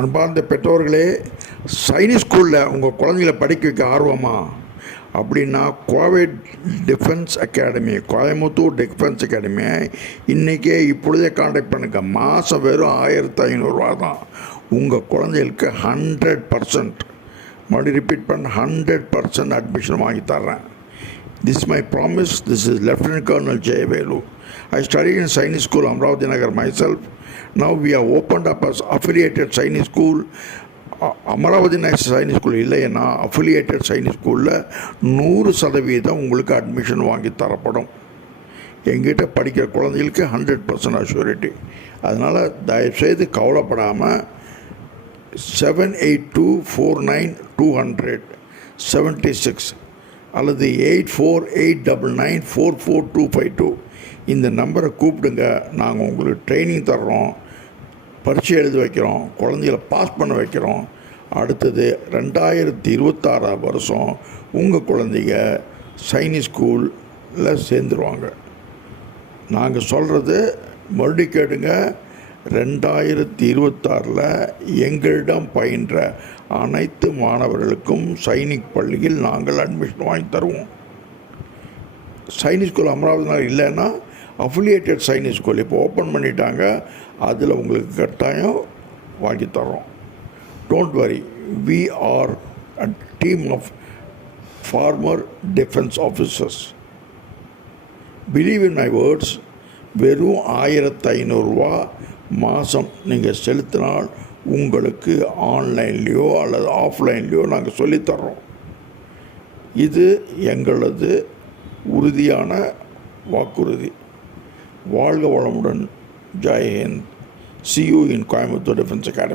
அன்பார்ந்த பெற்றோர்களே சைனீஸ் ஸ்கூலில் உங்கள் குழந்தைகளை படிக்க வைக்க ஆர்வமா? அப்படின்னா Kovai defence academy Coimbatore defence academy இன்றைக்கே இப்பொழுதே காண்டாக்ட் பண்ணுங்கள் மாதம் வெறும் ஆயிரத்தி ஐநூறுரூவா தான். உங்கள் குழந்தைகளுக்கு ஹண்ட்ரட் பர்சன்ட் மறுபடியும் ரிப்பீட் பண்ண ஹண்ட்ரட் பர்சன்ட் அட்மிஷன் வாங்கி தர்றேன். This is my promise. This is Lieutenant Colonel I Velu. I studied in Sainik School, Amravati Nagar myself. Now we have opened up as affiliated Sainik School. அ- Amaravathi Nagar Sainik school இல்லைன்னா affiliated Sainik ஸ்கூலில் நூறு சதவீதம் உங்களுக்கு admission வாங்கி தரப்படும் எங்கிட்ட படிக்கிற குழந்தைகளுக்கு ஹண்ட்ரட் பர்சன்ட் அஷூரிட்டி அதனால் தயவுசெய்து கவலைப்படாமல் seven eight two four nine two hundred seventy six அல்லது eight four eight double nine four four two five two. இந்த நம்பரை கூப்பிடுங்க. நாங்கள் உங்களுக்கு ட்ரைனிங் தர்றோம். பரீட்சை எழுத வைக்கிறோம். குழந்தைகளை பாஸ் பண்ண வைக்கிறோம். அடுத்தது ரெண்டாயிரத்தி இருபத்தாறாம் வருஷம் உங்கள் குழந்தைங்க சைனி ஸ்கூலில் சேர்ந்துருவாங்க. நாங்கள் சொல்கிறது மறுபடி கேட்டுங்க. ரெண்டாயிரத்தி இருபத்தாறில் எங்களிடம் பயின்ற அனைத்து மாணவர்களுக்கும் சைனிக் பள்ளியில் நாங்கள் அட்மிஷன் வாங்கி தருவோம். சைனிக் ஸ்கூல் அமராவதி நகர் இல்லைன்னா அஃபிலியேட்டட் சைனிக் ஸ்கூல். இப்போ ஓப்பன் பண்ணிட்டாங்க. அதில் உங்களுக்கு கட்டாயம் வாங்கி தர்றோம். Don't worry we are a team of former defence officers believe in my words வெறும் ஆயிரத்து ஐநூறுரூவா மாதம் நீங்கள் செலுத்தினால் உங்களுக்கு ஆன்லைன்லேயோ அல்லது ஆஃப்லைன்லேயோ நாங்கள் சொல்லித்தர்றோம். இது எங்களது உறுதியான வாக்குறுதி. வாழ்க வளமுடன். Jai Hind. See in Coimbatore defence academy